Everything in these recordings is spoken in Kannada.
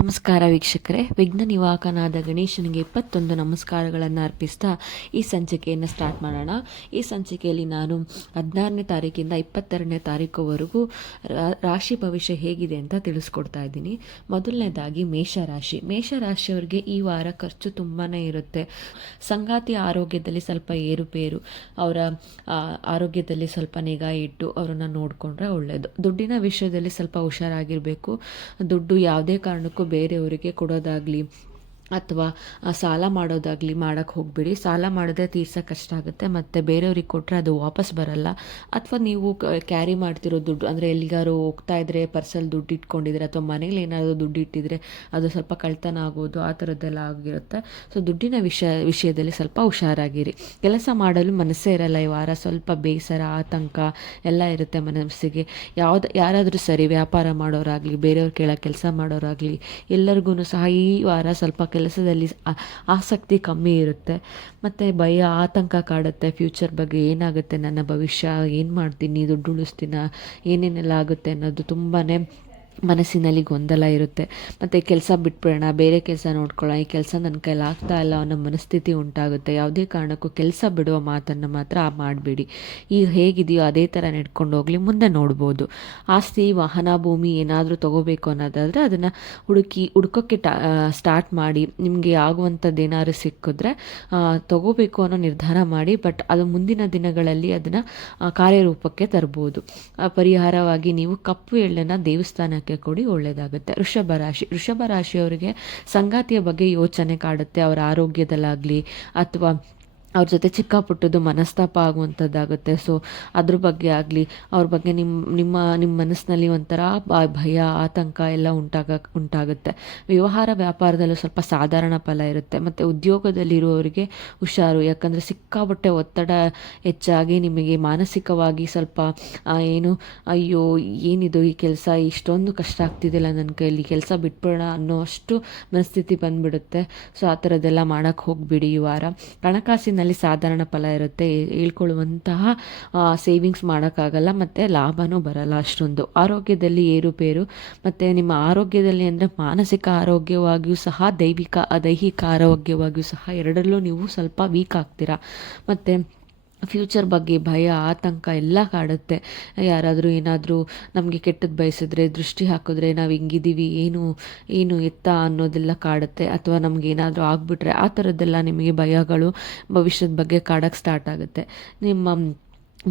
ನಮಸ್ಕಾರ ವೀಕ್ಷಕರೇ, ವಿಘ್ನ ನಿವಾಹಕನಾದ ಗಣೇಶನಿಗೆ 21 ನಮಸ್ಕಾರಗಳನ್ನು ಅರ್ಪಿಸ್ತಾ ಈ ಸಂಚಿಕೆಯನ್ನು ಸ್ಟಾರ್ಟ್ ಮಾಡೋಣ. ಈ ಸಂಚಿಕೆಯಲ್ಲಿ ನಾನು 16ನೇ ತಾರೀಕಿಂದ 22ನೇ ತಾರೀಕುವರೆಗೂ ರಾಶಿ ಭವಿಷ್ಯ ಹೇಗಿದೆ ಅಂತ ತಿಳಿಸ್ಕೊಡ್ತಾ ಇದ್ದೀನಿ. ಮೊದಲನೇದಾಗಿ ಮೇಷರಾಶಿಯವರಿಗೆ ಈ ವಾರ ಖರ್ಚು ತುಂಬಾ ಇರುತ್ತೆ. ಸಂಗಾತಿ ಆರೋಗ್ಯದಲ್ಲಿ ಸ್ವಲ್ಪ ಏರುಪೇರು, ಅವರ ಆರೋಗ್ಯದಲ್ಲಿ ಸ್ವಲ್ಪ ನಿಗಾ ಇಟ್ಟು ಅವರನ್ನು ನೋಡಿಕೊಂಡ್ರೆ ಒಳ್ಳೆಯದು. ದುಡ್ಡಿನ ವಿಷಯದಲ್ಲಿ ಸ್ವಲ್ಪ ಹುಷಾರಾಗಿರಬೇಕು. ದುಡ್ಡು ಯಾವುದೇ ಕಾರಣಕ್ಕೂ ಬೇರೆಯವರಿಗೆ ಕೊಡೋದಾಗಲಿ ಅಥವಾ ಸಾಲ ಮಾಡೋದಾಗಲಿ ಮಾಡೋಕ್ಕೆ ಹೋಗಬೇಡಿ. ಸಾಲ ಮಾಡಿದ್ರೆ ತೀರ್ಸೋಕ್ಕೆ ಕಷ್ಟ ಆಗುತ್ತೆ, ಮತ್ತು ಬೇರೆಯವ್ರಿಗೆ ಕೊಟ್ಟರೆ ಅದು ವಾಪಸ್ ಬರಲ್ಲ. ಅಥವಾ ನೀವು ಕ್ಯಾರಿ ಮಾಡ್ತಿರೋ ದುಡ್ಡು ಅಂದರೆ ಎಲ್ಲಿಗಾರು ಹೋಗ್ತಾ ಇದ್ದರೆ ಪರ್ಸಲ್ಲಿ ದುಡ್ಡು ಇಟ್ಕೊಂಡಿದ್ರೆ ಅಥವಾ ಮನೇಲಿ ಏನಾದರೂ ದುಡ್ಡು ಇಟ್ಟಿದ್ರೆ ಅದು ಸ್ವಲ್ಪ ಕಳ್ತನ ಆಗೋದು, ಆ ಥರದ್ದೆಲ್ಲ ಆಗಿರುತ್ತೆ. ಸೊ ದುಡ್ಡಿನ ವಿಷಯದಲ್ಲಿ ಸ್ವಲ್ಪ ಹುಷಾರಾಗಿರಿ. ಕೆಲಸ ಮಾಡಲು ಮನಸ್ಸೇ ಇರಲ್ಲ ಈ ವಾರ. ಸ್ವಲ್ಪ ಬೇಸರ, ಆತಂಕ ಎಲ್ಲ ಇರುತ್ತೆ ಮನಸ್ಸಿಗೆ. ಯಾರಾದರೂ ಸರಿ, ವ್ಯಾಪಾರ ಮಾಡೋರಾಗಲಿ, ಬೇರೆಯವ್ರ ಕೆಳಗೆ ಕೆಲಸ ಮಾಡೋರಾಗಲಿ, ಎಲ್ಲರಿಗೂ ಸಹ ಈ ವಾರ ಸ್ವಲ್ಪ ಕೆಲಸದಲ್ಲಿ ಆಸಕ್ತಿ ಕಮ್ಮಿ ಇರುತ್ತೆ. ಮತ್ತು ಭಯ, ಆತಂಕ ಕಾಡುತ್ತೆ. ಫ್ಯೂಚರ್ ಬಗ್ಗೆ ಏನಾಗುತ್ತೆ, ನನ್ನ ಭವಿಷ್ಯ ಏನು ಮಾಡ್ತೀನಿ, ದುಡ್ಡು ಉಳಿಸ್ತೀನ, ಏನೇನೆಲ್ಲ ಆಗುತ್ತೆ ಅನ್ನೋದು ತುಂಬಾ ಮನಸ್ಸಿನಲ್ಲಿ ಗೊಂದಲ ಇರುತ್ತೆ. ಮತ್ತು ಕೆಲಸ ಬಿಟ್ಬಿಡೋಣ, ಬೇರೆ ಕೆಲಸ ನೋಡ್ಕೊಳ್ಳೋಣ, ಈ ಕೆಲಸ ನನ್ನ ಕೈಲಿ ಆಗ್ತಾ ಇಲ್ಲ ಅನ್ನೋ ಮನಸ್ಥಿತಿ ಉಂಟಾಗುತ್ತೆ. ಯಾವುದೇ ಕಾರಣಕ್ಕೂ ಕೆಲಸ ಬಿಡುವ ಮಾತನ್ನು ಮಾತ್ರ ಮಾಡಬೇಡಿ. ಈಗ ಹೇಗಿದೆಯೋ ಅದೇ ಥರ ನಡ್ಕೊಂಡು ಹೋಗಲಿ, ಮುಂದೆ ನೋಡ್ಬೋದು. ಆಸ್ತಿ, ವಾಹನ, ಭೂಮಿ ಏನಾದರೂ ತೊಗೋಬೇಕು ಅನ್ನೋದಾದರೆ ಅದನ್ನು ಹುಡ್ಕೋಕ್ಕೆ ಸ್ಟಾರ್ಟ್ ಮಾಡಿ. ನಿಮಗೆ ಆಗುವಂಥದ್ದು ಏನಾದ್ರು ಸಿಕ್ಕಿದ್ರೆ ತೊಗೋಬೇಕು ಅನ್ನೋ ನಿರ್ಧಾರ ಮಾಡಿ. ಬಟ್ ಅದು ಮುಂದಿನ ದಿನಗಳಲ್ಲಿ ಅದನ್ನು ಕಾರ್ಯರೂಪಕ್ಕೆ ತರ್ಬೋದು. ಪರಿಹಾರವಾಗಿ ನೀವು ಕಪ್ಪು ಎಳ್ಳನ್ನು ದೇವಸ್ಥಾನಕ್ಕೆ ಕೊಡಿ, ಒಳ್ಳೆಯದಾಗುತ್ತೆ. ವೃಷಭ ರಾಶಿಯವರಿಗೆ ಸಂಗಾತಿಯ ಬಗ್ಗೆ ಯೋಚನೆ ಕಾಡುತ್ತೆ. ಅವರ ಆರೋಗ್ಯದಲ್ಲಾಗಲಿ ಅಥವಾ ಅವ್ರ ಜೊತೆ ಚಿಕ್ಕ ಪುಟ್ಟದ್ದು ಮನಸ್ತಾಪ ಆಗುವಂಥದ್ದಾಗುತ್ತೆ. ಸೊ ಅದ್ರ ಬಗ್ಗೆ ಆಗಲಿ, ಅವ್ರ ಬಗ್ಗೆ ನಿಮ್ಮ ಮನಸ್ಸಿನಲ್ಲಿ ಒಂಥರ ಭಯ, ಆತಂಕ ಎಲ್ಲ ಉಂಟಾಗುತ್ತೆ. ವ್ಯವಹಾರ ವ್ಯಾಪಾರದಲ್ಲೂ ಸ್ವಲ್ಪ ಸಾಧಾರಣ ಫಲ ಇರುತ್ತೆ. ಮತ್ತು ಉದ್ಯೋಗದಲ್ಲಿರುವವರಿಗೆ ಹುಷಾರು, ಯಾಕಂದರೆ ಸಿಕ್ಕಾಪಟ್ಟೆ ಒತ್ತಡ ಹೆಚ್ಚಾಗಿ ನಿಮಗೆ ಮಾನಸಿಕವಾಗಿ ಸ್ವಲ್ಪ ಅಯ್ಯೋ ಏನಿದು ಈ ಕೆಲಸ, ಇಷ್ಟೊಂದು ಕಷ್ಟ ಆಗ್ತಿದ್ದಿಲ್ಲ ನನ್ನ ಕೈಯಲ್ಲಿ, ಕೆಲಸ ಬಿಟ್ಬಿಡೋಣ ಅನ್ನೋ ಅಷ್ಟು ಮನಸ್ಥಿತಿ ಬಂದುಬಿಡುತ್ತೆ. ಸೊ ಆ ಥರದ್ದೆಲ್ಲ ಮಾಡೋಕ್ಕೆ ಹೋಗಿಬಿಡಿ ಈ ವಾರ. ಹಣಕಾಸಿನಲ್ಲಿ ಸಾಧಾರಣ ಫಲ ಇರುತ್ತೆ. ಹೇಳ್ಕೊಳ್ಳುವಂತಹ ಸೇವಿಂಗ್ಸ್ ಮಾಡೋಕ್ಕಾಗಲ್ಲ, ಮತ್ತು ಲಾಭನೂ ಬರಲ್ಲ ಅಷ್ಟೊಂದು. ಆರೋಗ್ಯದಲ್ಲಿ ಏರುಪೇರು, ಮತ್ತು ನಿಮ್ಮ ಆರೋಗ್ಯದಲ್ಲಿ ಅಂದರೆ ಮಾನಸಿಕ ಆರೋಗ್ಯವಾಗಿಯೂ ಸಹ ದೈಹಿಕ ಆರೋಗ್ಯವಾಗಿಯೂ ಸಹ ಎರಡರಲ್ಲೂ ನೀವು ಸ್ವಲ್ಪ ವೀಕ್ ಆಗ್ತೀರಾ. ಮತ್ತು ಫ್ಯೂಚರ್ ಬಗ್ಗೆ ಭಯ, ಆತಂಕ ಎಲ್ಲ ಕಾಡುತ್ತೆ. ಯಾರಾದರೂ ಏನಾದರೂ ನಮಗೆ ಕೆಟ್ಟದ್ದು ಬಯಸಿದ್ರೆ, ದೃಷ್ಟಿ ಹಾಕಿದ್ರೆ, ನಾವು ಹಿಂಗಿದ್ದೀವಿ, ಏನು ಎತ್ತ ಅನ್ನೋದೆಲ್ಲ ಕಾಡುತ್ತೆ. ಅಥವಾ ನಮಗೇನಾದರೂ ಆಗಿಬಿಟ್ರೆ ಆ ಥರದ್ದೆಲ್ಲ ನಿಮಗೆ ಭಯಗಳು ಭವಿಷ್ಯದ ಬಗ್ಗೆ ಕಾಡೋಕ್ಕೆ ಸ್ಟಾರ್ಟ್ ಆಗುತ್ತೆ. ನಿಮ್ಮ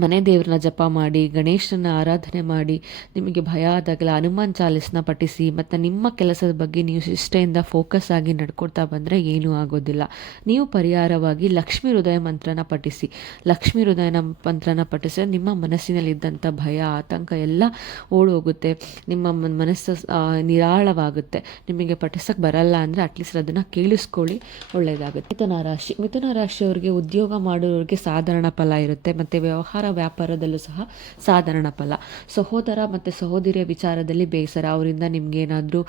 ಮನೆ ದೇವ್ರನ್ನ ಜಪ ಮಾಡಿ, ಗಣೇಶನ ಆರಾಧನೆ ಮಾಡಿ, ನಿಮಗೆ ಭಯ ಆದಾಗಲ ಹನುಮಾನ್ ಚಾಲೀಸ್ನ ಪಠಿಸಿ. ಮತ್ತು ನಿಮ್ಮ ಕೆಲಸದ ಬಗ್ಗೆ ನೀವು ಶಿಷ್ಟೆಯಿಂದ ಫೋಕಸ್ ಆಗಿ ನಡ್ಕೊಳ್ತಾ ಬಂದರೆ ಏನೂ ಆಗೋದಿಲ್ಲ. ನೀವು ಪರಿಹಾರವಾಗಿ ಲಕ್ಷ್ಮೀ ಹೃದಯ ಮಂತ್ರನ ಪಠಿಸಿ. ಲಕ್ಷ್ಮೀ ಹೃದಯ ಮಂತ್ರನ ಪಠಿಸಿದ್ರೆ ನಿಮ್ಮ ಮನಸ್ಸಿನಲ್ಲಿದ್ದಂಥ ಭಯ, ಆತಂಕ ಎಲ್ಲ ಓಡೋಗುತ್ತೆ. ನಿಮ್ಮ ಮನಸ್ಸು ನಿರಾಳವಾಗುತ್ತೆ. ನಿಮಗೆ ಪಠಿಸೋಕ್ಕೆ ಬರಲ್ಲ ಅಂದರೆ ಅಟ್ಲೀಸ್ಟ್ ಅದನ್ನು ಕೇಳಿಸ್ಕೊಳ್ಳಿ, ಒಳ್ಳೆಯದಾಗುತ್ತೆ. ಮಿಥುನ ರಾಶಿಯವರಿಗೆ ಉದ್ಯೋಗ ಮಾಡೋರಿಗೆ ಸಾಧಾರಣ ಫಲ ಇರುತ್ತೆ. ಮತ್ತು ವ್ಯವಹಾರ ವ್ಯಾಪಾರದಲ್ಲೂ ಸಹ ಸಾಧಾರಣ ಫಲ. ಸಹೋದರ ಮತ್ತು ಸಹೋದರಿಯ ವಿಚಾರದಲ್ಲಿ ಬೇಸರ, ಅವರಿಂದ ನಿಮಗೇನಾದರೂ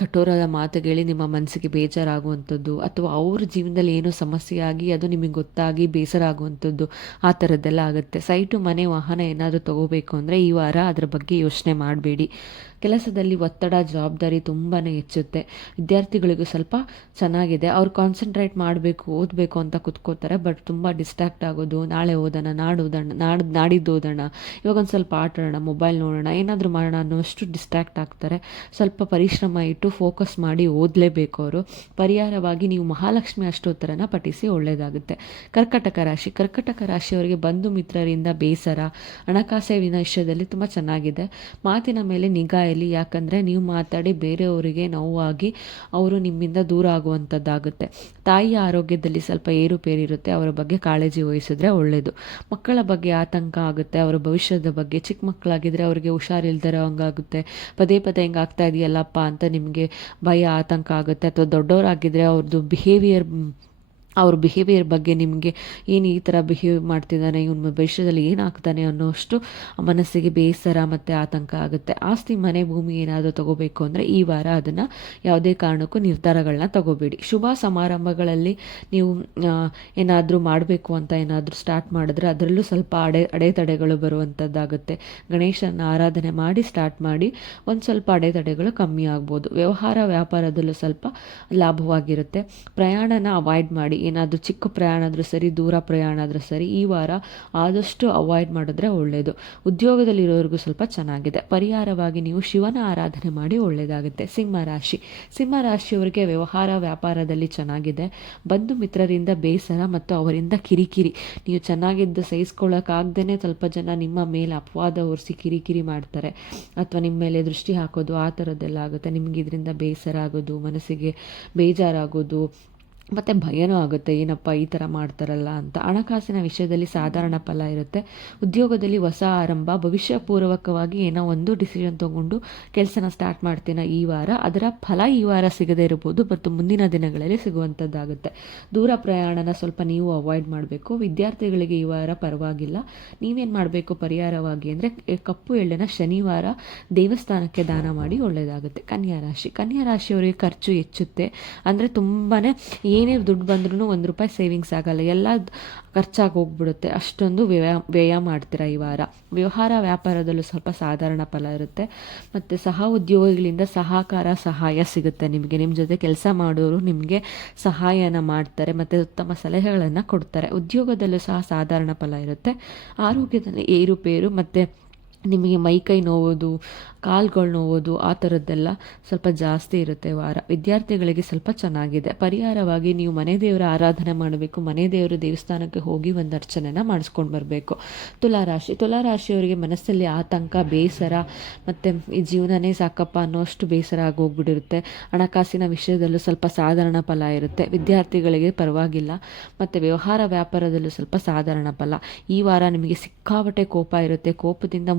ಕಠೋರದ ಮಾತುಗಳು ನಿಮ್ಮ ಮನಸ್ಸಿಗೆ ಬೇಜಾರಾಗುವಂಥದ್ದು, ಅಥವಾ ಅವ್ರ ಜೀವನದಲ್ಲಿ ಏನೋ ಸಮಸ್ಯೆ ಆಗಿ ಅದು ನಿಮಗೆ ಗೊತ್ತಾಗಿ ಬೇಸರ ಆಗುವಂಥದ್ದು, ಆ ಥರದ್ದೆಲ್ಲ ಆಗುತ್ತೆ. ಸೈಟು, ಮನೆ, ವಾಹನ ಏನಾದರೂ ತೊಗೋಬೇಕು ಅಂದರೆ ಈ ವಾರ ಅದರ ಬಗ್ಗೆ ಯೋಚನೆ ಮಾಡಬೇಡಿ. ಕೆಲಸದಲ್ಲಿ ಒತ್ತಡ, ಜವಾಬ್ದಾರಿ ತುಂಬಾ ಹೆಚ್ಚುತ್ತೆ. ವಿದ್ಯಾರ್ಥಿಗಳಿಗೂ ಸ್ವಲ್ಪ ಚೆನ್ನಾಗಿದೆ. ಅವ್ರು ಕಾನ್ಸಂಟ್ರೇಟ್ ಮಾಡಬೇಕು, ಓದಬೇಕು ಅಂತ ಕೂತ್ಕೋತಾರೆ. ಬಟ್ ತುಂಬ ಡಿಸ್ಟ್ರಾಕ್ಟ್ ಆಗೋದು, ನಾಳೆ ಓದೋಣ, ನಾಡಿದ್ದು ಓದೋಣ, ಇವಾಗ ಒಂದು ಸ್ವಲ್ಪ ಆಟಾಡೋಣ, ಮೊಬೈಲ್ ನೋಡೋಣ, ಏನಾದರೂ ಮಾಡೋಣ ಅನ್ನೋಷ್ಟು ಡಿಸ್ಟ್ರಾಕ್ಟ್ ಆಗ್ತಾರೆ. ಸ್ವಲ್ಪ ಪರಿಶ್ರಮ ಇಟ್ಟು ಫೋಕಸ್ ಮಾಡಿ ಓದಲೇಬೇಕು ಅವರು. ಪರಿಹಾರವಾಗಿ ನೀವು ಮಹಾಲಕ್ಷ್ಮಿ ಅಷ್ಟೋತ್ತರನ ಪಠಿಸಿ, ಒಳ್ಳೆಯದಾಗುತ್ತೆ. ಕರ್ಕಟಕ ರಾಶಿಯವರಿಗೆ ಬಂಧು ಮಿತ್ರರಿಂದ ಬೇಸರ, ಹಣಕಾಸಿನ ವಿಷಯದಲ್ಲಿ ತುಂಬ ಚೆನ್ನಾಗಿದೆ. ಮಾತಿನ ಮೇಲೆ ನಿಗಾ ಇರಲಿ, ಯಾಕಂದರೆ ನೀವು ಮಾತಾಡಿ ಬೇರೆಯವರಿಗೆ ನೋವಾಗಿ ಅವರು ನಿಮ್ಮಿಂದ ದೂರ ಆಗುವಂಥದ್ದಾಗುತ್ತೆ. ತಾಯಿಯ ಆರೋಗ್ಯದಲ್ಲಿ ಸ್ವಲ್ಪ ಏರುಪೇರಿರುತ್ತೆ, ಅವರ ಬಗ್ಗೆ ಕಾಳಜಿ ವಹಿಸಿದ್ರೆ ಒಳ್ಳೆಯದು. ಮಕ್ಕಳ ಬಗ್ಗೆ ಆತಂಕ ಆಗುತ್ತೆ, ಅವರ ಭವಿಷ್ಯದ ಬಗ್ಗೆ. ಚಿಕ್ಕ ಮಕ್ಕಳಾಗಿದ್ದರೆ ಅವರಿಗೆ ಹುಷಾರಿಲ್ದಿರೋ ಹಂಗಾಗುತ್ತೆ. ಪದೇ ಹಿಂಗೆ ಆಗ್ತಾ ಇದೆಯಲ್ಲಪ್ಪ ಅಂತ ನಿಮಗೆ ಭಯ, ಆತಂಕ ಆಗುತ್ತೆ. ಅಥವಾ ದೊಡ್ಡವರಾಗಿದ್ದರೆ ಅವ್ರದ್ದು ಬಿಹೇವಿಯರ್ ಅವ್ರ ಬಿಹೇವಿಯರ್ ಬಗ್ಗೆ ನಿಮಗೆ ಏನು ಈ ಥರ ಬಿಹೇವ್ ಮಾಡ್ತಿದ್ದಾನೆ, ಇವನು ಭವಿಷ್ಯದಲ್ಲಿ ಏನಾಗ್ತಾನೆ ಅನ್ನೋಷ್ಟು ಮನಸ್ಸಿಗೆ ಬೇಸರ ಮತ್ತು ಆತಂಕ ಆಗುತ್ತೆ. ಆಸ್ತಿ, ಮನೆ, ಭೂಮಿ ಏನಾದರೂ ತಗೋಬೇಕು ಅಂದರೆ ಈ ವಾರ ಅದನ್ನು ಯಾವುದೇ ಕಾರಣಕ್ಕೂ ನಿರ್ಧಾರಗಳನ್ನ ತಗೋಬೇಡಿ. ಶುಭ ಸಮಾರಂಭಗಳಲ್ಲಿ ನೀವು ಏನಾದರೂ ಮಾಡಬೇಕು ಅಂತ ಏನಾದರೂ ಸ್ಟಾರ್ಟ್ ಮಾಡಿದ್ರೆ ಅದರಲ್ಲೂ ಸ್ವಲ್ಪ ಅಡೆತಡೆಗಳು ಬರುವಂಥದ್ದಾಗುತ್ತೆ. ಗಣೇಶನ ಆರಾಧನೆ ಮಾಡಿ ಸ್ಟಾರ್ಟ್ ಮಾಡಿ ಒಂದು ಸ್ವಲ್ಪ ಅಡೆತಡೆಗಳು ಕಮ್ಮಿ ಆಗ್ಬೋದು. ವ್ಯವಹಾರ ವ್ಯಾಪಾರದಲ್ಲೂ ಸ್ವಲ್ಪ ಲಾಭವಾಗಿರುತ್ತೆ. ಪ್ರಯಾಣನ ಅವಾಯ್ಡ್ ಮಾಡಿ. ಏನಾದರೂ ಚಿಕ್ಕ ಪ್ರಯಾಣ ಆದರೂ ಸರಿ, ದೂರ ಪ್ರಯಾಣ ಆದರೂ ಸರಿ, ಈ ವಾರ ಆದಷ್ಟು ಅವಾಯ್ಡ್ ಮಾಡಿದ್ರೆ ಒಳ್ಳೆಯದು. ಉದ್ಯೋಗದಲ್ಲಿರೋರಿಗೂ ಸ್ವಲ್ಪ ಚೆನ್ನಾಗಿದೆ. ಪರಿಹಾರವಾಗಿ ನೀವು ಶಿವನ ಆರಾಧನೆ ಮಾಡಿ ಒಳ್ಳೆಯದಾಗುತ್ತೆ. ಸಿಂಹರಾಶಿಯವರಿಗೆ ವ್ಯವಹಾರ ವ್ಯಾಪಾರದಲ್ಲಿ ಚೆನ್ನಾಗಿದೆ. ಬಂಧು ಮಿತ್ರರಿಂದ ಬೇಸರ ಮತ್ತು ಅವರಿಂದ ಕಿರಿಕಿರಿ. ನೀವು ಚೆನ್ನಾಗಿದ್ದು ಸಹಿಸ್ಕೊಳ್ಳೋಕ್ಕಾಗ್ದೇ ಸ್ವಲ್ಪ ಜನ ನಿಮ್ಮ ಮೇಲೆ ಅಪವಾದ ಹೊರಿಸಿ ಕಿರಿಕಿರಿ ಮಾಡ್ತಾರೆ ಅಥವಾ ನಿಮ್ಮ ಮೇಲೆ ದೃಷ್ಟಿ ಹಾಕೋದು, ಆ ಥರದ್ದೆಲ್ಲ ಆಗುತ್ತೆ. ನಿಮ್ಗೆ ಇದರಿಂದ ಬೇಸರ ಆಗೋದು, ಮನಸ್ಸಿಗೆ ಬೇಜಾರಾಗೋದು ಮತ್ತು ಭಯನೂ ಆಗುತ್ತೆ, ಏನಪ್ಪ ಈ ಥರ ಮಾಡ್ತಾರಲ್ಲ ಅಂತ. ಹಣಕಾಸಿನ ವಿಷಯದಲ್ಲಿ ಸಾಧಾರಣ ಫಲ ಇರುತ್ತೆ. ಉದ್ಯೋಗದಲ್ಲಿ ಹೊಸ ಆರಂಭ, ಭವಿಷ್ಯಪೂರ್ವಕವಾಗಿ ಏನೋ ಒಂದು ಡಿಸಿಷನ್ ತೊಗೊಂಡು ಕೆಲಸನ ಸ್ಟಾರ್ಟ್ ಮಾಡ್ತೀನ ಈ ವಾರ. ಅದರ ಫಲ ಈ ವಾರ ಸಿಗದೇ ಇರ್ಬೋದು, ಮತ್ತು ಮುಂದಿನ ದಿನಗಳಲ್ಲಿ ಸಿಗುವಂಥದ್ದಾಗುತ್ತೆ. ದೂರ ಪ್ರಯಾಣನ ಸ್ವಲ್ಪ ನೀವು ಅವಾಯ್ಡ್ ಮಾಡಬೇಕು. ವಿದ್ಯಾರ್ಥಿಗಳಿಗೆ ಈ ವಾರ ಪರವಾಗಿಲ್ಲ. ನೀವೇನು ಮಾಡಬೇಕು ಪರಿಹಾರವಾಗಿ ಅಂದರೆ ಕಪ್ಪು ಎಳ್ಳನ ಶನಿವಾರ ದೇವಸ್ಥಾನಕ್ಕೆ ದಾನ ಮಾಡಿ ಒಳ್ಳೆಯದಾಗುತ್ತೆ. ಕನ್ಯಾ ರಾಶಿಯವರಿಗೆ ಖರ್ಚು ಹೆಚ್ಚುತ್ತೆ. ಅಂದರೆ ತುಂಬಾ ಏನೇ ದುಡ್ಡು ಬಂದ್ರೂ ₹1 ಸೇವಿಂಗ್ಸ್ ಆಗಲ್ಲ, ಎಲ್ಲ ಖರ್ಚಾಗಿ ಹೋಗ್ಬಿಡುತ್ತೆ. ಅಷ್ಟೊಂದು ವ್ಯಯ ಮಾಡ್ತೀರಾ ಈ ವಾರ. ವ್ಯವಹಾರ ವ್ಯಾಪಾರದಲ್ಲೂ ಸ್ವಲ್ಪ ಸಾಧಾರಣ ಫಲ ಇರುತ್ತೆ. ಮತ್ತು ಸಹ ಉದ್ಯೋಗಿಗಳಿಂದ ಸಹಾಯ ಸಿಗುತ್ತೆ ನಿಮಗೆ. ನಿಮ್ಮ ಜೊತೆ ಕೆಲಸ ಮಾಡೋರು ನಿಮಗೆ ಸಹಾಯನ ಮಾಡ್ತಾರೆ ಮತ್ತು ಉತ್ತಮ ಸಲಹೆಗಳನ್ನು ಕೊಡ್ತಾರೆ. ಉದ್ಯೋಗದಲ್ಲೂ ಸಹ ಸಾಧಾರಣ ಫಲ ಇರುತ್ತೆ. ಆರೋಗ್ಯದಲ್ಲಿ ಏರುಪೇರು ಮತ್ತು ನಿಮಗೆ ಮೈಕೈ ನೋವುದು, ಕಾಲುಗಳು ನೋವುದು, ಆ ಥರದ್ದೆಲ್ಲ ಸ್ವಲ್ಪ ಜಾಸ್ತಿ ಇರುತ್ತೆ ವಾರ. ವಿದ್ಯಾರ್ಥಿಗಳಿಗೆ ಸ್ವಲ್ಪ ಚೆನ್ನಾಗಿದೆ. ಪರಿಹಾರವಾಗಿ ನೀವು ಮನೆ ದೇವರ ಆರಾಧನೆ ಮಾಡಬೇಕು. ಮನೆ ದೇವರ ದೇವಸ್ಥಾನಕ್ಕೆ ಹೋಗಿ ಒಂದು ಅರ್ಚನೆನ ಮಾಡಿಸ್ಕೊಂಡು ಬರಬೇಕು. ತುಲಾರಾಶಿಯವರಿಗೆ ಮನಸ್ಸಲ್ಲಿ ಆತಂಕ, ಬೇಸರ ಮತ್ತು ಈ ಜೀವನನೇ ಸಾಕಪ್ಪ ಅನ್ನೋಷ್ಟು ಬೇಸರ ಆಗೋಗ್ಬಿಟ್ಟಿರುತ್ತೆ. ಹಣಕಾಸಿನ ವಿಷಯದಲ್ಲೂ ಸ್ವಲ್ಪ ಸಾಧಾರಣ ಫಲ ಇರುತ್ತೆ. ವಿದ್ಯಾರ್ಥಿಗಳಿಗೆ ಪರವಾಗಿಲ್ಲ. ಮತ್ತು ವ್ಯವಹಾರ ವ್ಯಾಪಾರದಲ್ಲೂ ಸ್ವಲ್ಪ ಸಾಧಾರಣ ಫಲ. ಈ ವಾರ ನಿಮಗೆ ಸಿಕ್ಕಾಪಟ್ಟೆ ಕೋಪ ಇರುತ್ತೆ. ಕೋಪದಿಂದ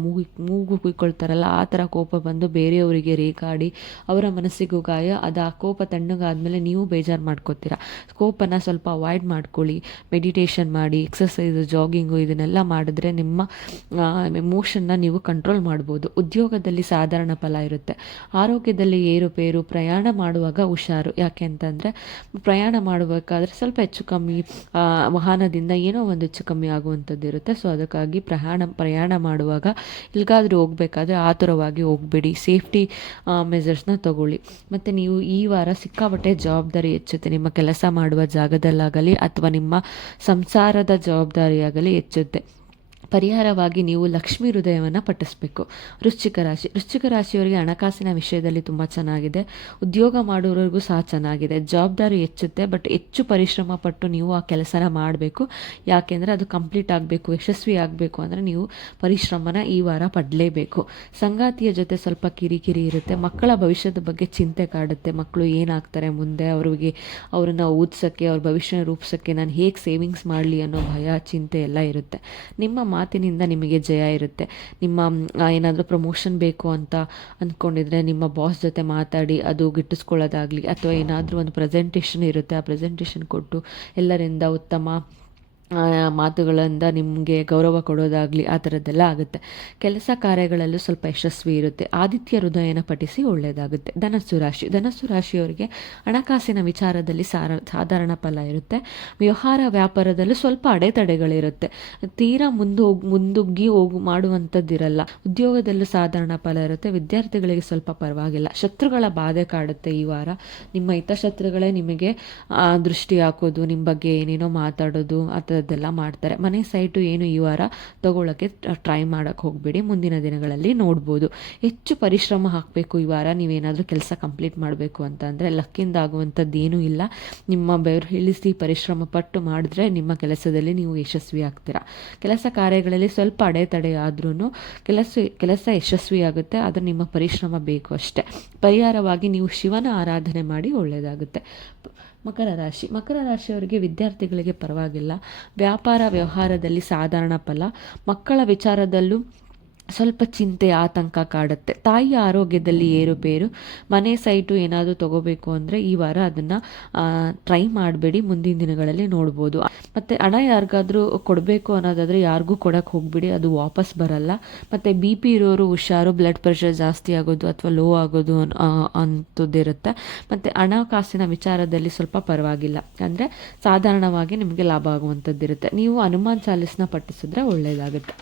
ಮೂಗು ಕುಯ್ಕೊಳ್ತಾರಲ್ಲ, ಆ ಥರ ಕೋಪ ಬಂದು ಬೇರೆಯವರಿಗೆ ರೇಗಾಡಿ ಅವರ ಮನಸ್ಸಿಗೂ ಗಾಯ. ಅದು ಆ ಕೋಪ ತಣ್ಣಗಾದ್ಮೇಲೆ ನೀವು ಬೇಜಾರು ಮಾಡ್ಕೋತೀರ. ಕೋಪನ ಸ್ವಲ್ಪ ಅವಾಯ್ಡ್ ಮಾಡ್ಕೊಳ್ಳಿ. ಮೆಡಿಟೇಷನ್ ಮಾಡಿ, ಎಕ್ಸಸೈಸು, ಜಾಗಿಂಗು ಇದನ್ನೆಲ್ಲ ಮಾಡಿದ್ರೆ ನಿಮ್ಮ ಎಮೋಷನ್ನ ನೀವು ಕಂಟ್ರೋಲ್ ಮಾಡ್ಬೋದು. ಉದ್ಯೋಗದಲ್ಲಿ ಸಾಧಾರಣ ಫಲ ಇರುತ್ತೆ. ಆರೋಗ್ಯದಲ್ಲಿ ಏರುಪೇರು. ಪ್ರಯಾಣ ಮಾಡುವಾಗ ಹುಷಾರು. ಯಾಕೆ ಅಂತಂದರೆ ಪ್ರಯಾಣ ಮಾಡಬೇಕಾದ್ರೆ ಸ್ವಲ್ಪ ಹೆಚ್ಚು ಕಮ್ಮಿ ವಾಹನದಿಂದ ಏನೋ ಒಂದು ಹೆಚ್ಚು ಕಮ್ಮಿ ಆಗುವಂಥದ್ದು ಇರುತ್ತೆ. ಸೊ ಅದಕ್ಕಾಗಿ ಪ್ರಯಾಣ ಮಾಡುವಾಗ ಎಲ್ಲಿಗಾದರೂ ಹೋಗಬೇಕಾದ್ರೆ ಆತುರವಾಗಿ ಹೋಗಬೇಡಿ. ಸೇಫ್ಟಿ ಮೆಜರ್ಸ್ನ ತಗೊಳ್ಳಿ. ಮತ್ತು ನೀವು ಈ ವಾರ ಸಿಕ್ಕಾಪಟ್ಟೆ ಜವಾಬ್ದಾರಿ ಹೆಚ್ಚುತ್ತೆ. ನಿಮ್ಮ ಕೆಲಸ ಮಾಡುವ ಜಾಗದಲ್ಲಾಗಲಿ ಅಥವಾ ನಿಮ್ಮ ಸಂಸಾರದ ಜವಾಬ್ದಾರಿಯಾಗಲಿ ಹೆಚ್ಚುತ್ತೆ. ಪರಿಹಾರವಾಗಿ ನೀವು ಲಕ್ಷ್ಮೀ ಹೃದಯವನ್ನು ಪಠಿಸಬೇಕು. ವೃಶ್ಚಿಕ ರಾಶಿಯವರಿಗೆ ಹಣಕಾಸಿನ ವಿಷಯದಲ್ಲಿ ತುಂಬ ಚೆನ್ನಾಗಿದೆ. ಉದ್ಯೋಗ ಮಾಡೋರಿಗೂ ಸಹ ಚೆನ್ನಾಗಿದೆ. ಜವಾಬ್ದಾರಿ ಹೆಚ್ಚುತ್ತೆ, ಬಟ್ ಹೆಚ್ಚು ಪರಿಶ್ರಮ ಪಟ್ಟು ನೀವು ಆ ಕೆಲಸನ ಮಾಡಬೇಕು. ಯಾಕೆಂದರೆ ಅದು ಕಂಪ್ಲೀಟ್ ಆಗಬೇಕು, ಯಶಸ್ವಿ ಆಗಬೇಕು ಅಂದರೆ ನೀವು ಪರಿಶ್ರಮನ ಈ ವಾರ ಪಡಲೇಬೇಕು. ಸಂಗಾತಿಯ ಜೊತೆ ಸ್ವಲ್ಪ ಕಿರಿಕಿರಿ ಇರುತ್ತೆ. ಮಕ್ಕಳ ಭವಿಷ್ಯದ ಬಗ್ಗೆ ಚಿಂತೆ ಕಾಡುತ್ತೆ. ಮಕ್ಕಳು ಏನಾಗ್ತಾರೆ ಮುಂದೆ, ಅವ್ರನ್ನ ಓದಿಸೋಕ್ಕೆ, ಅವ್ರ ಭವಿಷ್ಯ ರೂಪಿಸೋಕ್ಕೆ ನಾನು ಹೇಗೆ ಸೇವಿಂಗ್ಸ್ ಮಾಡಲಿ ಅನ್ನೋ ಭಯ, ಚಿಂತೆ ಎಲ್ಲ ಇರುತ್ತೆ. ನಿಮ್ಮ ಮಾತಿನಿಂದ ನಿಮಗೆ ಜಯ ಇರುತ್ತೆ. ನಿಮ್ಮ ಏನಾದರೂ ಪ್ರಮೋಷನ್ ಬೇಕು ಅಂತ ಅಂದ್ಕೊಂಡಿದ್ರೆ ನಿಮ್ಮ ಬಾಸ್ ಜೊತೆ ಮಾತಾಡಿ ಅದು ಗಿಟ್ಟಿಸ್ಕೊಳ್ಳೋದಾಗಲಿ, ಅಥವಾ ಏನಾದರೂ ಒಂದು ಪ್ರೆಸೆಂಟೇಷನ್ ಇರುತ್ತೆ, ಆ ಪ್ರೆಸೆಂಟೇಷನ್ ಕೊಟ್ಟು ಎಲ್ಲರಿಂದ ಉತ್ತಮ ಮಾತುಗಳಿಂದ ನಿಮಗೆ ಗೌರವ ಕೊಡೋದಾಗಲಿ, ಆ ಥರದ್ದೆಲ್ಲ ಆಗುತ್ತೆ. ಕೆಲಸ ಕಾರ್ಯಗಳಲ್ಲೂ ಸ್ವಲ್ಪ ಯಶಸ್ವಿ ಇರುತ್ತೆ. ಆದಿತ್ಯ ಹೃದಯನ ಪಠಿಸಿ ಒಳ್ಳೆಯದಾಗುತ್ತೆ. ಧನಸ್ಸು ರಾಶಿಯವರಿಗೆ ಹಣಕಾಸಿನ ವಿಚಾರದಲ್ಲಿ ಸಾಧಾರಣ ಫಲ ಇರುತ್ತೆ. ವ್ಯವಹಾರ ವ್ಯಾಪಾರದಲ್ಲೂ ಸ್ವಲ್ಪ ಅಡೆತಡೆಗಳಿರುತ್ತೆ. ತೀರಾ ಮುಂದುಗ್ಗಿ ಮಾಡುವಂಥದ್ದಿರಲ್ಲ. ಉದ್ಯೋಗದಲ್ಲೂ ಸಾಧಾರಣ ಫಲ ಇರುತ್ತೆ. ವಿದ್ಯಾರ್ಥಿಗಳಿಗೆ ಸ್ವಲ್ಪ ಪರವಾಗಿಲ್ಲ. ಶತ್ರುಗಳ ಬಾಧೆ ಕಾಡುತ್ತೆ ಈ ವಾರ. ನಿಮ್ಮ ಹಿತಶತ್ರುಗಳೇ ನಿಮಗೆ ದೃಷ್ಟಿ ಹಾಕೋದು, ನಿಮ್ಮ ಬಗ್ಗೆ ಏನೇನೋ ಮಾತಾಡೋದು, ಆ ಥರದ್ದೆಲ್ಲ ಮಾಡ್ತಾರೆ. ಮನೆ ಸೈಟು ಏನು ಈ ವಾರ ತಗೊಳ್ಳೋಕ್ಕೆ ಟ್ರೈ ಮಾಡೋಕ್ಕೆ ಹೋಗಬೇಡಿ. ಮುಂದಿನ ದಿನಗಳಲ್ಲಿ ನೋಡ್ಬೋದು. ಹೆಚ್ಚು ಪರಿಶ್ರಮ ಹಾಕಬೇಕು ಈ ವಾರ. ನೀವೇನಾದರೂ ಕೆಲಸ ಕಂಪ್ಲೀಟ್ ಮಾಡಬೇಕು ಅಂತಂದರೆ ಲಕ್ಕಿಂದ ಆಗುವಂಥದ್ದು ಏನೂ ಇಲ್ಲ. ನಿಮ್ಮ ಬೆವರು ಇಳಿಸಿ ಪರಿಶ್ರಮ ಪಟ್ಟು ಮಾಡಿದ್ರೆ ನಿಮ್ಮ ಕೆಲಸದಲ್ಲಿ ನೀವು ಯಶಸ್ವಿ ಆಗ್ತೀರಾ. ಕೆಲಸ ಕಾರ್ಯಗಳಲ್ಲಿ ಸ್ವಲ್ಪ ಅಡೆತಡೆ ಆದ್ರೂ ಕೆಲಸ ಯಶಸ್ವಿಯಾಗುತ್ತೆ. ಆದರೆ ನಿಮ್ಮ ಪರಿಶ್ರಮ ಬೇಕು ಅಷ್ಟೇ. ಪರಿಹಾರವಾಗಿ ನೀವು ಶಿವನ ಆರಾಧನೆ ಮಾಡಿ ಒಳ್ಳೆಯದಾಗುತ್ತೆ. ಮಕರ ರಾಶಿಯವರಿಗೆ ವಿದ್ಯಾರ್ಥಿಗಳಿಗೆ ಪರವಾಗಿಲ್ಲ. ವ್ಯಾಪಾರ ವ್ಯವಹಾರದಲ್ಲಿ ಸಾಧಾರಣ ಫಲ. ಮಕ್ಕಳ ವಿಚಾರದಲ್ಲೂ ಸ್ವಲ್ಪ ಚಿಂತೆ ಆತಂಕ ಕಾಡುತ್ತೆ. ತಾಯಿಯ ಆರೋಗ್ಯದಲ್ಲಿ ಏರುಪೇರು. ಮನೆ ಸೈಟು ಏನಾದರೂ ತಗೋಬೇಕು ಅಂದರೆ ಈ ವಾರ ಅದನ್ನು ಟ್ರೈ ಮಾಡಬೇಡಿ, ಮುಂದಿನ ದಿನಗಳಲ್ಲಿ ನೋಡ್ಬೋದು. ಮತ್ತು ಹಣ ಯಾರಿಗಾದ್ರೂ ಕೊಡಬೇಕು ಅನ್ನೋದಾದರೆ ಯಾರಿಗೂ ಕೊಡೋಕ್ಕೆ ಹೋಗ್ಬಿಡಿ, ಅದು ವಾಪಸ್ ಬರಲ್ಲ. ಮತ್ತು ಬಿ ಪಿ ಇರೋರು ಹುಷಾರು, ಬ್ಲಡ್ ಪ್ರೆಷರ್ ಜಾಸ್ತಿ ಆಗೋದು ಅಥವಾ ಲೋ ಆಗೋದು ಅಂಥದ್ದಿರುತ್ತೆ. ಮತ್ತು ಹಣಕಾಸಿನ ವಿಚಾರದಲ್ಲಿ ಸ್ವಲ್ಪ ಪರವಾಗಿಲ್ಲ, ಅಂದರೆ ಸಾಧಾರಣವಾಗಿ ನಿಮಗೆ ಲಾಭ ಆಗುವಂಥದ್ದಿರುತ್ತೆ. ನೀವು ಹನುಮಾನ್ ಚಾಲೀಸ್ನ ಪಠಿಸಿದ್ರೆ ಒಳ್ಳೆಯದಾಗುತ್ತೆ.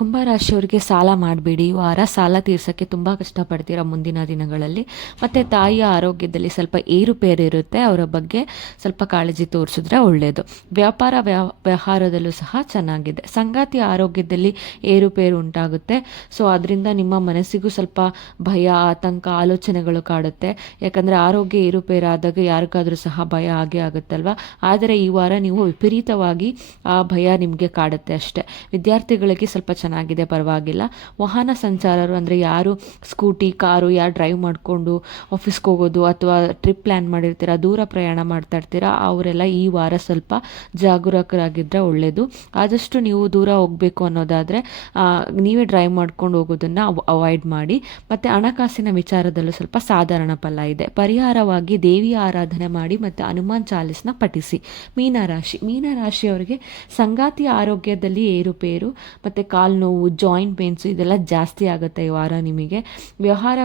ಕುಂಭರಾಶಿಯವರಿಗೆ ಸಾಲ ಮಾಡಬೇಡಿ. ಈ ವಾರ ಸಾಲ ತೀರ್ಸೋಕ್ಕೆ ತುಂಬ ಕಷ್ಟಪಡ್ತೀರಾ ಮುಂದಿನ ದಿನಗಳಲ್ಲಿ. ಮತ್ತು ತಾಯಿಯ ಆರೋಗ್ಯದಲ್ಲಿ ಸ್ವಲ್ಪ ಏರುಪೇರು ಇರುತ್ತೆ, ಅವರ ಬಗ್ಗೆ ಸ್ವಲ್ಪ ಕಾಳಜಿ ತೋರಿಸಿದ್ರೆ ಒಳ್ಳೆಯದು. ವ್ಯಾಪಾರ ವ್ಯವಹಾರದಲ್ಲೂ ಸಹ ಚೆನ್ನಾಗಿದೆ. ಸಂಗಾತಿಯ ಆರೋಗ್ಯದಲ್ಲಿ ಏರುಪೇರು ಉಂಟಾಗುತ್ತೆ. ಸೊ ಅದರಿಂದ ನಿಮ್ಮ ಮನಸ್ಸಿಗೂ ಸ್ವಲ್ಪ ಭಯ, ಆತಂಕ, ಆಲೋಚನೆಗಳು ಕಾಡುತ್ತೆ. ಯಾಕಂದರೆ ಆರೋಗ್ಯ ಏರುಪೇರಾದಾಗ ಯಾರಿಗಾದರೂ ಸಹ ಭಯ ಆಗೇ ಆಗುತ್ತಲ್ವ. ಆದರೆ ಈ ವಾರ ನೀವು ವಿಪರೀತವಾಗಿ ಆ ಭಯ ನಿಮಗೆ ಕಾಡುತ್ತೆ ಅಷ್ಟೇ. ವಿದ್ಯಾರ್ಥಿಗಳಿಗೆ ಸ್ವಲ್ಪ ಚೆನ್ನಾಗಿದೆ, ಪರವಾಗಿಲ್ಲ. ವಾಹನ ಸಂಚಾರರು ಅಂದರೆ ಯಾರು ಸ್ಕೂಟಿ, ಕಾರು, ಯಾರು ಡ್ರೈವ್ ಮಾಡಿಕೊಂಡು ಆಫೀಸ್ಗೆ ಹೋಗೋದು ಅಥವಾ ಟ್ರಿಪ್ ಪ್ಲ್ಯಾನ್ ಮಾಡಿರ್ತೀರ, ದೂರ ಪ್ರಯಾಣ ಮಾಡ್ತಾ ಇರ್ತೀರಾ, ಅವರೆಲ್ಲ ಈ ವಾರ ಸ್ವಲ್ಪ ಜಾಗರೂಕರಾಗಿದ್ದರೆ ಒಳ್ಳೆಯದು. ಆದಷ್ಟು ನೀವು ದೂರ ಹೋಗಬೇಕು ಅನ್ನೋದಾದರೆ ನೀವೇ ಡ್ರೈವ್ ಮಾಡ್ಕೊಂಡು ಹೋಗೋದನ್ನು ಅವಾಯ್ಡ್ ಮಾಡಿ. ಮತ್ತು ಹಣಕಾಸಿನ ವಿಚಾರದಲ್ಲೂ ಸ್ವಲ್ಪ ಸಾಧಾರಣ ಫಲ ಇದೆ. ಪರಿಹಾರವಾಗಿ ದೇವಿಯ ಆರಾಧನೆ ಮಾಡಿ ಮತ್ತು ಹನುಮಾನ್ ಚಾಲೀಸ್ನ ಪಠಿಸಿ. ಮೀನರಾಶಿಯವರಿಗೆ ಸಂಗಾತಿಯ ಆರೋಗ್ಯದಲ್ಲಿ ಏರುಪೇರು ಮತ್ತು ಕಾಲು ನೋವು, ಜಾಯಿಂಟ್ ಪೇನ್ಸು ಇದೆಲ್ಲ ಜಾಸ್ತಿ ಆಗುತ್ತೆ ಈ ವಾರ ನಿಮಗೆ.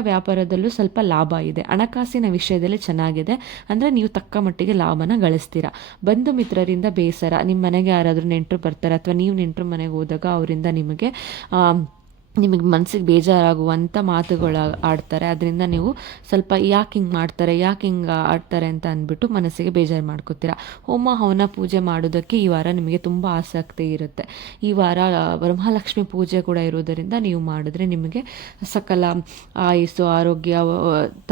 ವ್ಯಾಪಾರದಲ್ಲೂ ಸ್ವಲ್ಪ ಲಾಭ ಇದೆ. ಹಣಕಾಸಿನ ವಿಷಯದಲ್ಲಿ ಚೆನ್ನಾಗಿದೆ, ಅಂದರೆ ನೀವು ತಕ್ಕ ಮಟ್ಟಿಗೆ ಲಾಭನ ಗಳಿಸ್ತೀರಾ. ಬಂಧು ಮಿತ್ರರಿಂದ ಬೇಸರ. ನಿಮ್ಮ ಮನೆಗೆ ಯಾರಾದರೂ ನೆಂಟರು ಬರ್ತಾರೆ ಅಥವಾ ನೀವು ನೆಂಟರು ಮನೆಗೆ ಹೋದಾಗ ಅವರಿಂದ ನಿಮಗೆ ಮನಸ್ಸಿಗೆ ಬೇಜಾರಾಗುವಂಥ ಮಾತುಗಳು ಆಡ್ತಾರೆ. ಅದರಿಂದ ನೀವು ಸ್ವಲ್ಪ ಯಾಕೆ ಹಿಂಗೆ ಮಾಡ್ತಾರೆ, ಯಾಕೆ ಹಿಂಗೆ ಆಡ್ತಾರೆ ಅಂತ ಅಂದ್ಬಿಟ್ಟು ಮನಸ್ಸಿಗೆ ಬೇಜಾರು ಮಾಡ್ಕೋತೀರ. ಹೋಮ ಹವನ ಪೂಜೆ ಮಾಡೋದಕ್ಕೆ ಈ ವಾರ ನಿಮಗೆ ತುಂಬ ಆಸಕ್ತಿ ಇರುತ್ತೆ. ಈ ವಾರ ವರಮಹಾಲಕ್ಷ್ಮಿ ಪೂಜೆ ಕೂಡ ಇರೋದರಿಂದ ನೀವು ಮಾಡಿದ್ರೆ ನಿಮಗೆ ಸಕಲ ಆಯುಸ್ಸು, ಆರೋಗ್ಯ,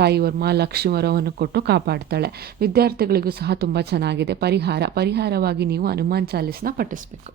ತಾಯಿ ವರಮಹಾಲಕ್ಷ್ಮಿ ವರವನ್ನು ಕೊಟ್ಟು ಕಾಪಾಡ್ತಾಳೆ. ವಿದ್ಯಾರ್ಥಿಗಳಿಗೂ ಸಹ ತುಂಬ ಚೆನ್ನಾಗಿದೆ. ಪರಿಹಾರವಾಗಿ ನೀವು ಹನುಮಾನ್ ಚಾಲೀಸ್ನ ಪಠಿಸ್ಬೇಕು.